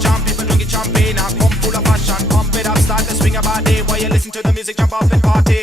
jump, people don't get jumping. I come full of passion, pump it up, start to swing your body while you listen to the music, jump up and party.